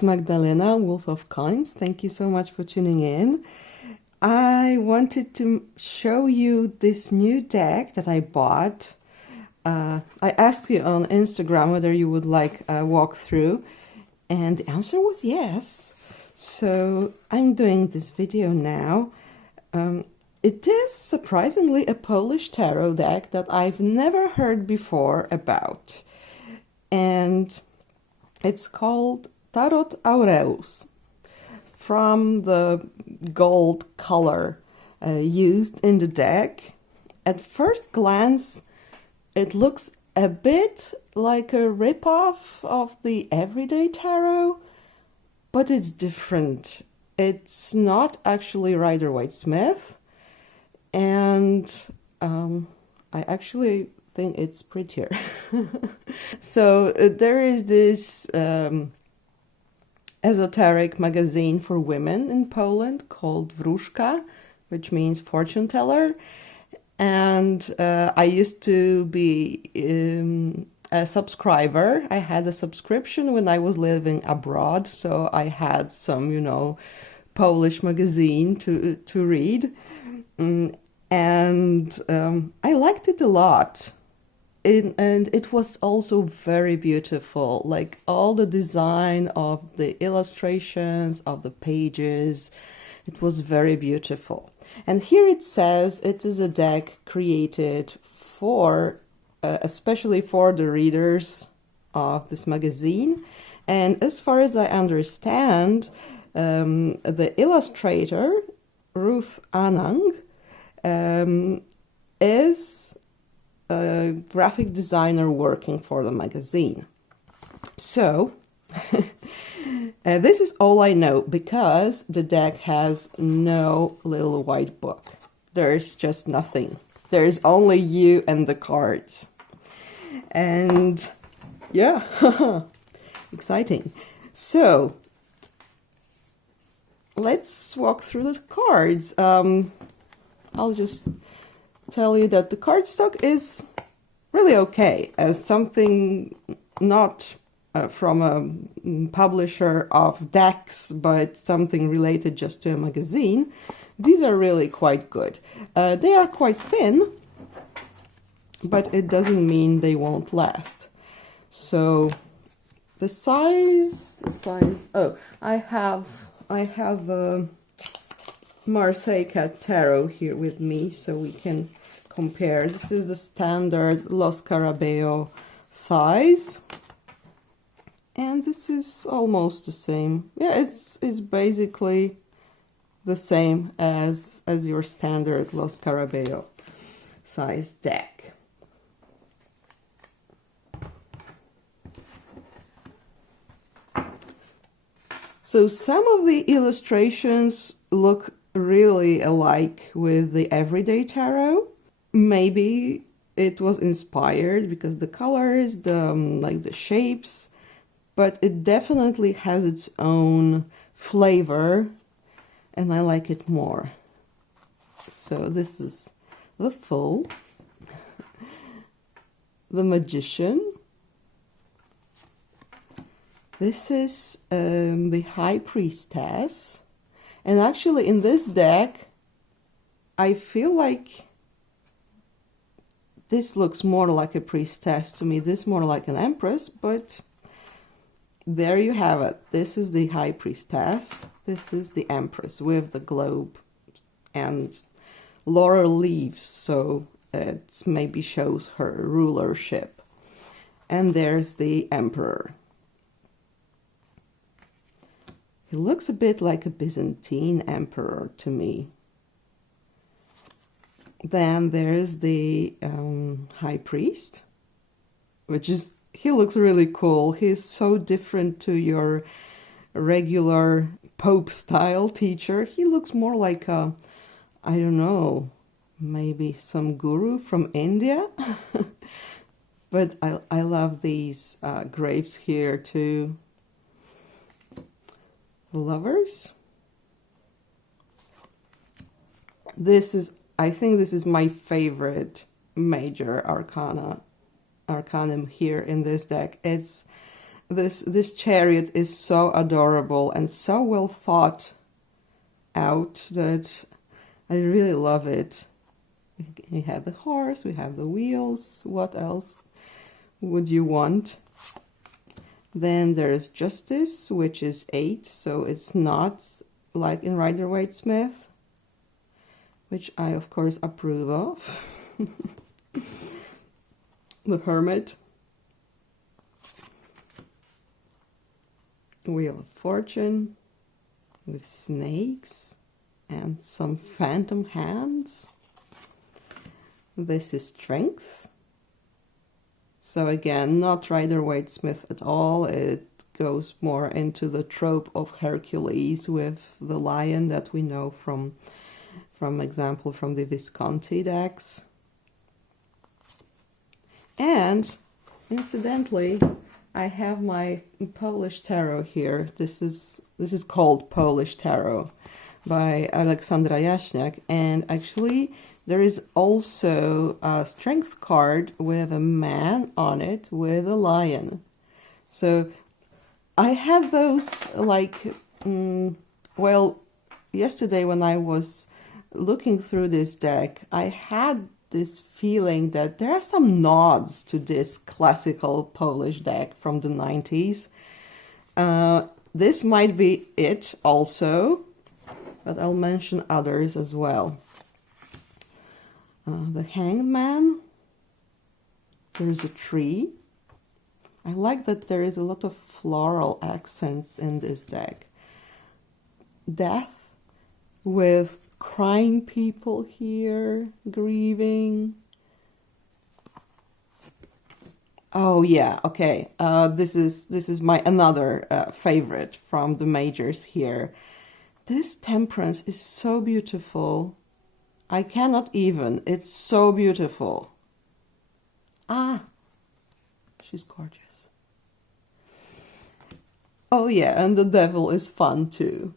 it's Magdalena, Wolf of Coins. Thank you so much for tuning in. I wanted to show you this new deck that I bought. I asked you on Instagram whether you would like a walkthrough, and the answer was yes. So I'm doing this video now. It is surprisingly a Polish tarot deck that I've never heard before about. And it's called Tarot Aureus, from the gold color used in the deck. At first glance, it looks a bit like a ripoff of the everyday tarot, but it's different. It's not actually Rider-Waite-Smith, and I actually think it's prettier. So there is this esoteric magazine for women in Poland called Wróżka, which means fortune teller. And I used to be a subscriber. I had a subscription when I was living abroad, so I had some, Polish magazine to read. And I liked it a lot. And it was also very beautiful, like all the design of the illustrations of the pages. It was very beautiful. And here it says it is a deck created for, especially for the readers of this magazine. And as far as I understand, the illustrator, Ruth Anang, is a graphic designer working for the magazine. So this is all I know, because the deck has no little white book. There's just nothing. There's only you and the cards. And yeah, exciting. So let's walk through the cards. I'll just tell you that the cardstock is really okay, as something not from a publisher of decks, but something related just to a magazine. These are really quite good. They are quite thin, but it doesn't mean they won't last. So the size, oh, I have a Marseille Cat Tarot here with me, so we can compare. This is the standard Lo Scarabeo size, and this is almost the same. Yeah, it's basically the same as your standard Lo Scarabeo size deck. So some of the illustrations look really alike with the everyday tarot. Maybe it was inspired because the colors, the shapes, but it definitely has its own flavor, and I like it more. So this is the Fool, the Magician. This is the High Priestess. And actually in this deck, I feel like this looks more like a priestess to me. This more like an empress, but there you have it. This is the High Priestess. This is the Empress with the globe and laurel leaves, so it maybe shows her rulership. And there's the Emperor. He looks a bit like a Byzantine emperor to me. Then there's the High Priest, he looks really cool. He's so different to your regular Pope style teacher. He looks more like a, I don't know, maybe some guru from India. But I love these grapes here too. Lovers. I think this is my favorite major arcanum here in this deck. It's this chariot is so adorable and so well thought out that I really love it. We have the horse, we have the wheels. What else would you want? Then there's Justice, which is 8, so it's not like in Rider-Waite-Smith, which I of course approve of. The Hermit, Wheel of Fortune with snakes and some phantom hands. This is Strength. So again, not Rider-Waite-Smith at all. It goes more into the trope of Hercules with the lion that we know from example from the Visconti decks. And incidentally, I have my Polish tarot here. This is called Polish Tarot by Aleksandra Jaśniak, and actually there is also a strength card with a man on it with a lion. So I had those like, well, yesterday when I was looking through this deck, I had this feeling that there are some nods to this classical Polish deck from the 90s. This might be it also, but I'll mention others as well. The Hanged Man. There's a tree. I like that there is a lot of floral accents in this deck. Death with crying people here, grieving. Oh yeah, okay. This is my another favorite from the majors here. This Temperance is so beautiful. I cannot even. It's so beautiful. Ah, she's gorgeous. Oh yeah, and the Devil is fun too.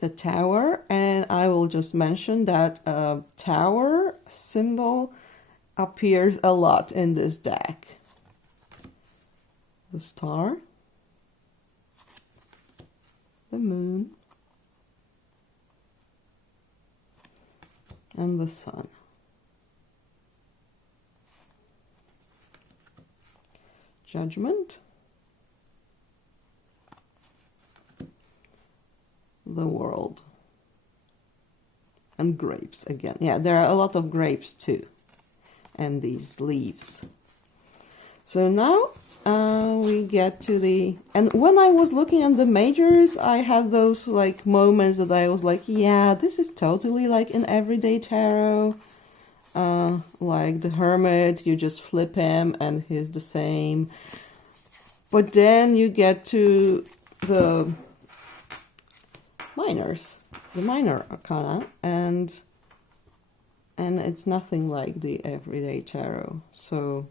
The Tower, and I will just mention that Tower symbol appears a lot in this deck. The Star, the Moon, and the Sun. Judgment, the World, and grapes again. Yeah, there are a lot of grapes too, and these leaves. So now we get to the, and when I was looking at the majors, I had those like moments that I was like, yeah, this is totally like an everyday tarot. Like the Hermit, you just flip him and he's the same. But then you get to the minors, the minor arcana, and it's nothing like the everyday tarot. So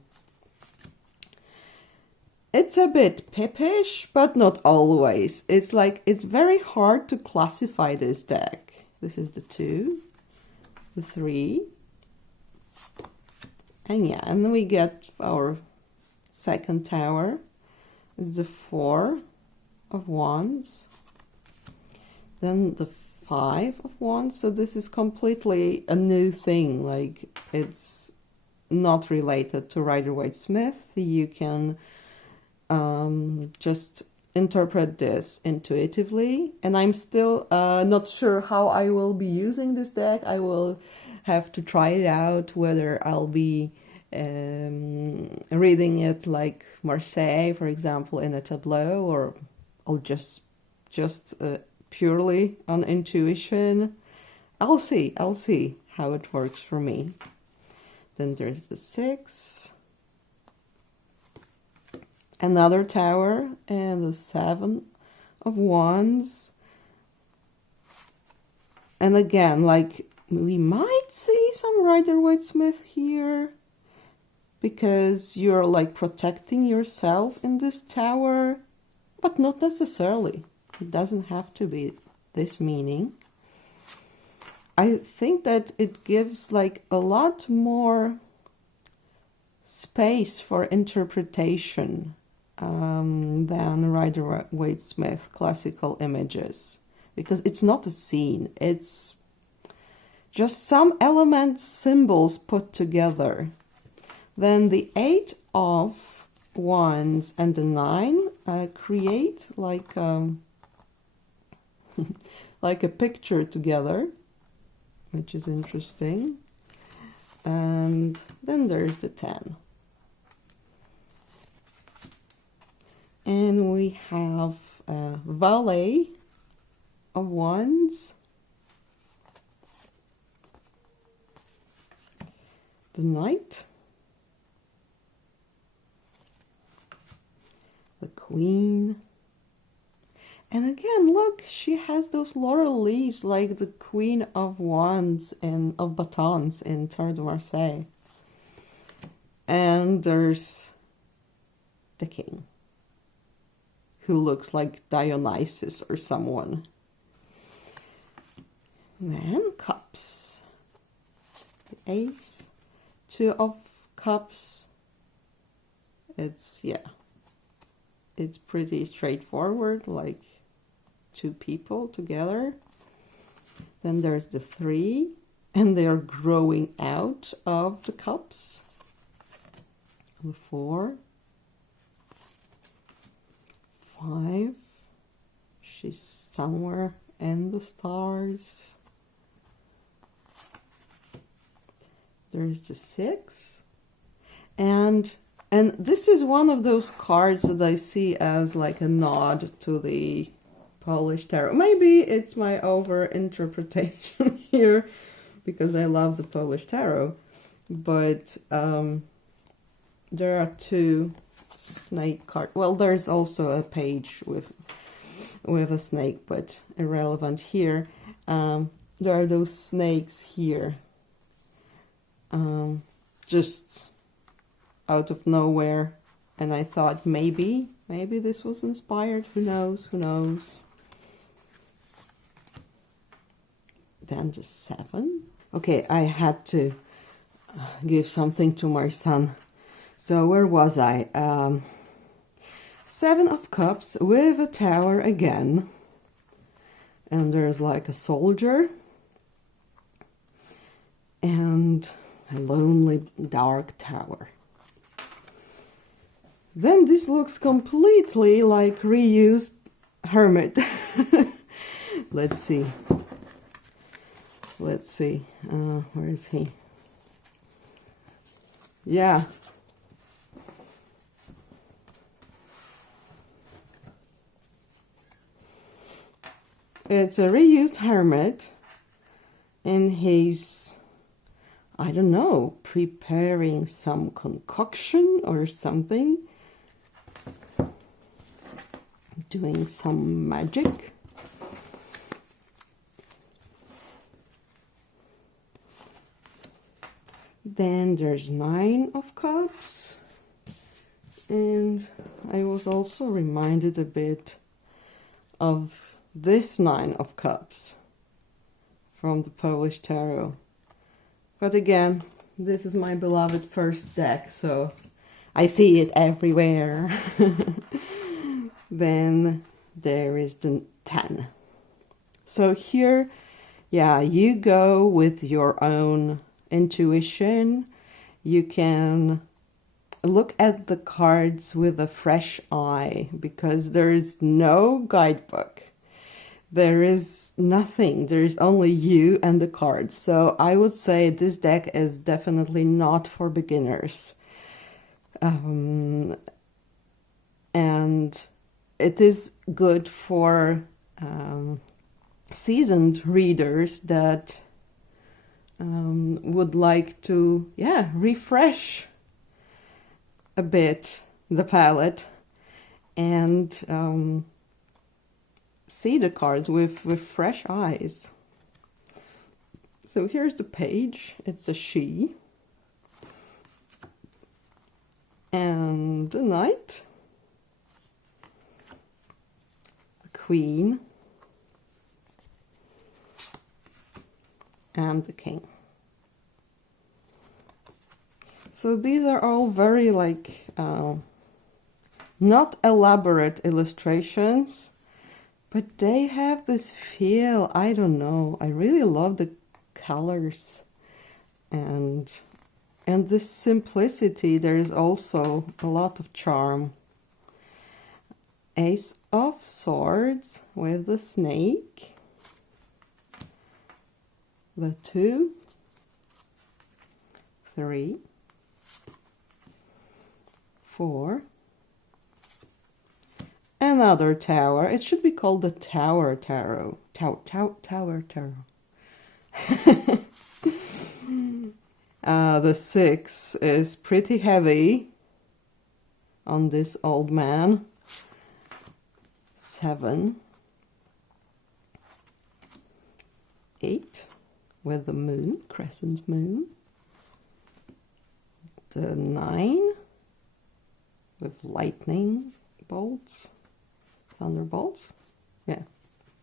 it's a bit pippish, but not always. It's like, it's very hard to classify this deck. This is the 2, the 3, and yeah, and then we get our second tower. It's the 4 of Wands, then the 5 of Wands. So this is completely a new thing. Like, it's not related to Rider-Waite-Smith. You can just interpret this intuitively, and I'm still not sure how I will be using this deck. I will have to try it out, whether I'll be reading it like Marseille, for example, in a tableau, or I'll just purely on intuition. I'll see how it works for me. Then there's the 6, another tower, and the 7 of Wands. And again, like, we might see some Rider-Waite-Smith here, because you're like protecting yourself in this tower, but not necessarily. It doesn't have to be this meaning. I think that it gives like a lot more space for interpretation than Rider-Waite-Smith classical images, because it's not a scene, it's just some elements, symbols put together. Then the 8 of Wands and the 9 create like like a picture together, which is interesting. And then there's the 10. And we have a valet of Wands, the Knight, the Queen, and again, look, she has those laurel leaves like the Queen of Wands and of Batons in Tarot de Marseille. And there's the King, who looks like Dionysus or someone. And then Cups, the Ace, 2 of Cups. It's pretty straightforward, like 2 people together. Then there's the 3, and they are growing out of the cups. The 4, 5, she's somewhere in the stars. There's the 6, and this is one of those cards that I see as like a nod to the Polish tarot. Maybe it's my over interpretation here because I love the Polish tarot, but there are 2 snake cards. Well, there's also a page with a snake, but irrelevant here. There are those snakes here, just out of nowhere, and I thought maybe this was inspired. Who knows? Then the 7. Okay, I had to give something to my son. So where was I? 7 of Cups with a tower again, and there's like a soldier and a lonely dark tower. Then this looks completely like reused hermit. Let's see. Where is he? Yeah. It's a reused hermit, and he's, I don't know, preparing some concoction or something. Doing some magic. Then there's 9 of Cups, and I was also reminded a bit of this 9 of Cups from the Polish tarot. But again, this is my beloved first deck, so I see it everywhere. Then there is the 10. So here, yeah, you go with your own intuition. You can look at the cards with a fresh eye, because there is no guidebook. There is nothing. There is only you and the cards. So I would say this deck is definitely not for beginners. And it is good for seasoned readers that would like to, refresh a bit the palette and see the cards with fresh eyes. So here's the page. It's a she. And the Knight. Queen, and the King. So these are all very like not elaborate illustrations, but they have this feel. I don't know. I really love the colors and this simplicity. There is also a lot of charm. Ace of Swords with the snake, the 2, 3, 4, another tower. It should be called the Tower Tarot. Tower Tarot. The 6 is pretty heavy on this old man. 7, 8 with the moon, crescent moon. The 9 with lightning bolts, thunderbolts. Yeah,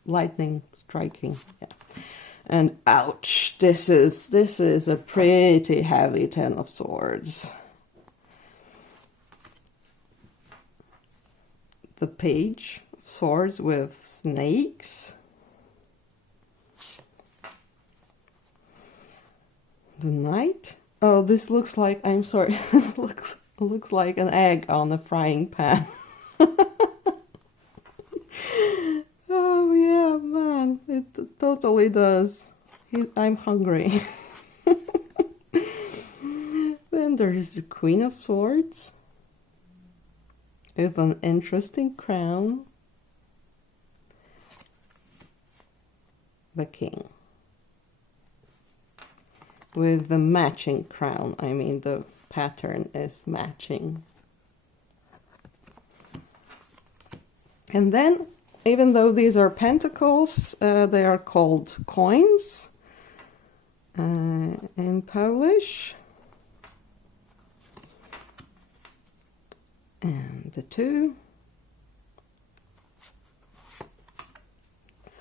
lightning striking. Yeah. And ouch, this is a pretty heavy 10 of Swords. The Page of Swords with snakes. The Knight. Oh, this looks like, I'm sorry, this looks like an egg on a frying pan. Oh yeah, man, it totally does. I'm hungry. Then there is the Queen of Swords with an interesting crown. The King with the matching crown. I mean, the pattern is matching. And then, even though these are pentacles, they are called coins in Polish. And the 2,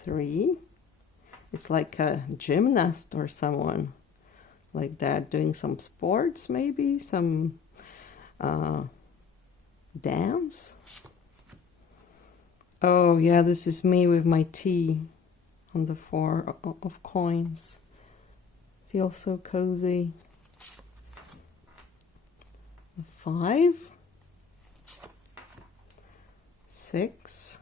3. It's like a gymnast or someone like that doing some sports, maybe some dance. Oh yeah, this is me with my tea on the 4 of coins. Feels so cozy. 5, 6,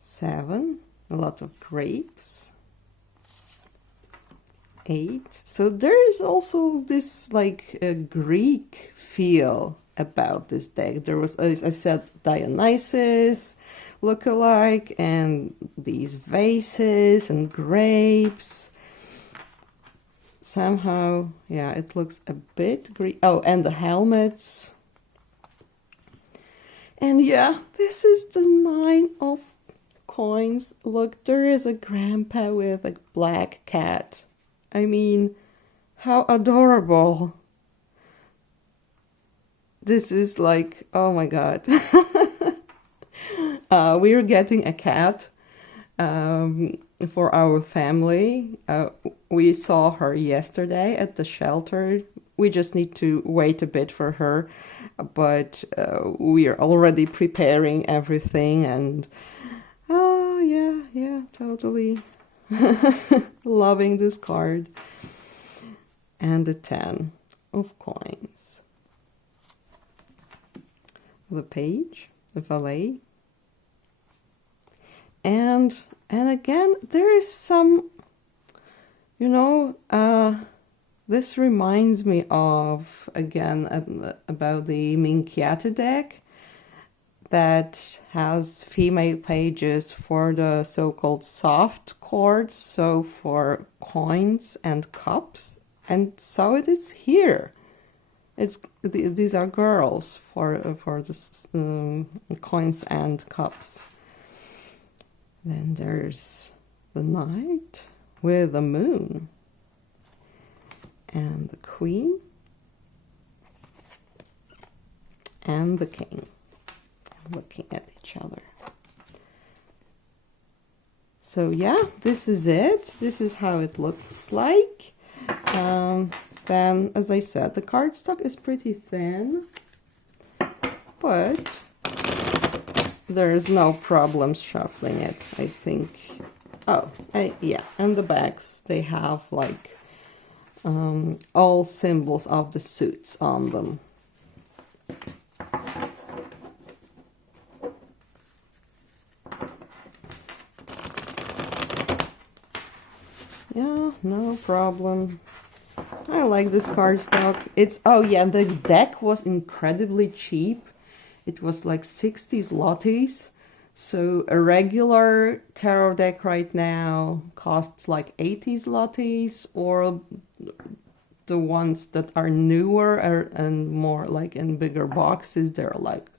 7, a lot of grapes. 8. So there is also this like a Greek feel about this deck. There was, as I said, Dionysus look-alike, and these vases and grapes. Somehow, yeah, it looks a bit Greek. Oh, and the helmets. And yeah, this is the 9 of coins. Look, there is a grandpa with a black cat. I mean, how adorable. This is like, oh my God. We're getting a cat for our family. We saw her yesterday at the shelter. We just need to wait a bit for her, but we are already preparing everything, and oh yeah, totally loving this card. And the 10 of coins. The Page, the Valet. And again, there is some, you know, this reminds me of, again, about the Minchiata deck that has female pages for the so-called soft chords, so for coins and cups, and so it is here. These are girls for the coins and cups. Then there's the Knight with the Moon and the Queen and the King, looking at each other. So yeah, this is it. This is how it looks like. then, as I said, the cardstock is pretty thin, but there's no problem shuffling it, I think. Oh, yeah, and the backs, they have like all symbols of the suits on them. Yeah, no problem. I like this cardstock. It's, oh yeah, the deck was incredibly cheap. It was like 60 zlotys. So a regular tarot deck right now costs like 80 zlotys, or the ones that are newer and more like in bigger boxes, they're like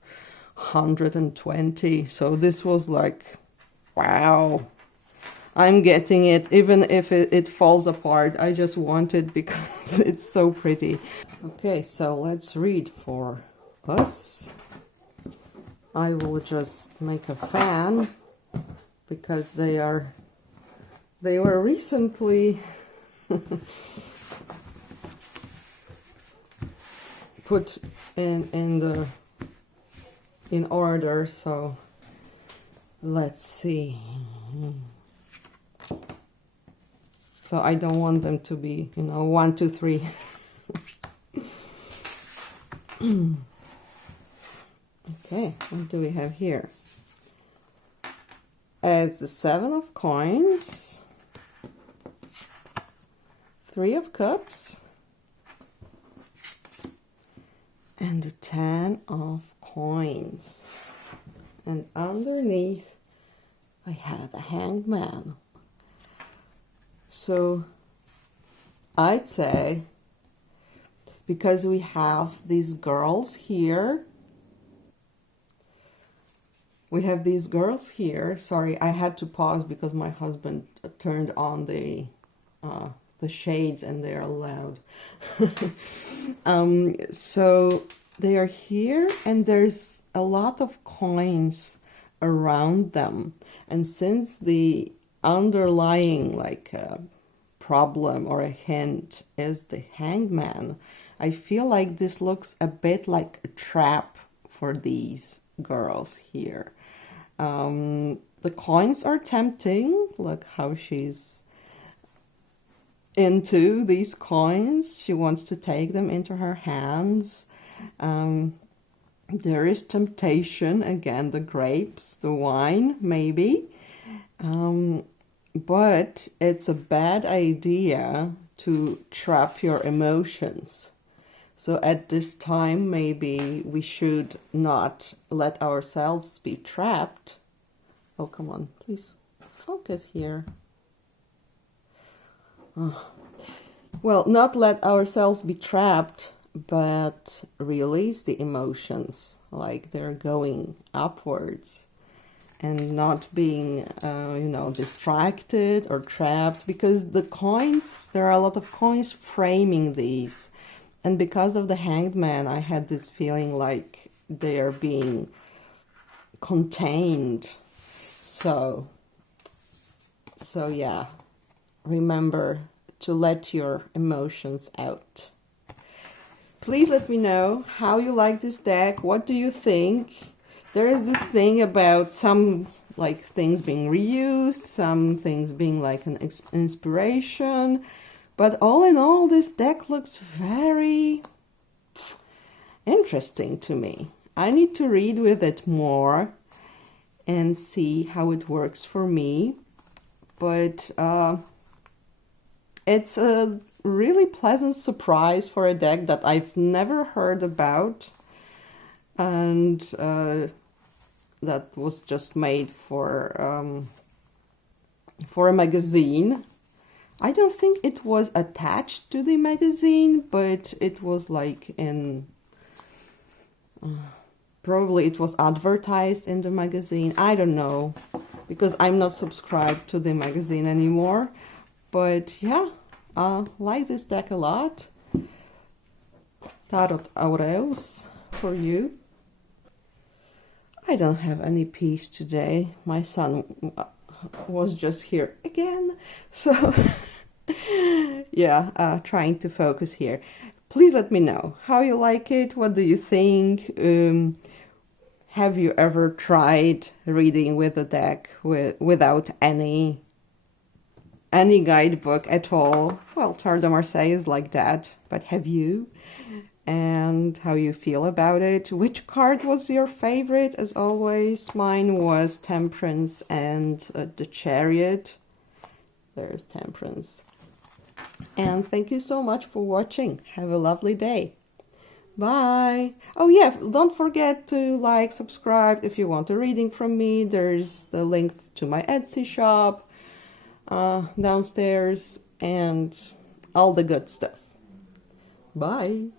120. So this was like, wow. I'm getting it, even if it falls apart. I just want it because it's so pretty. Okay, so let's read for us. I will just make a fan because they were recently put in order. So let's see. So I don't want them to be, 1, 2, 3. Okay, what do we have here? It's the 7 of coins, 3 of cups, and the 10 of coins. And underneath, I have the Hanged Man. So I'd say, because we have these girls here, sorry, I had to pause because my husband turned on the shades and they're loud. So they are here and there's a lot of coins around them. And since the underlying like problem or a hint is the Hanged Man, I feel like this looks a bit like a trap for these girls here. The coins are tempting. Look how she's into these coins. She wants to take them into her hands. There is temptation, again, the grapes, the wine, maybe. But it's a bad idea to trap your emotions. So at this time, maybe we should not let ourselves be trapped. Oh, come on, please focus here. Well, not let ourselves be trapped, but release the emotions, like they're going upwards. And not being, distracted or trapped, because the coins, there are a lot of coins framing these. And because of the Hanged Man, I had this feeling like they are being contained. So yeah, remember to let your emotions out. Please let me know how you like this deck. What do you think? There is this thing about some like things being reused, some things being like an inspiration. But all in all, this deck looks very interesting to me. I need to read with it more and see how it works for me. But it's a really pleasant surprise for a deck that I've never heard about. And that was just made for a magazine. I don't think it was attached to the magazine, but it was like in, probably it was advertised in the magazine. I don't know, because I'm not subscribed to the magazine anymore. But yeah, I like this deck a lot. Tarot Aureus for you. I don't have any peace today. My son was just here again. So, yeah, trying to focus here. Please let me know how you like it. What do you think? Have you ever tried reading with a deck without any guidebook at all? Well, Tarot de Marseille is like that, but have you? And how you feel about it? Which card was your favorite? As always, mine was Temperance and the Chariot. There's Temperance. And thank you so much for watching. Have a lovely day. Bye. Oh yeah, don't forget to like, subscribe if you want a reading from me. There's the link to my Etsy shop downstairs and all the good stuff. Bye.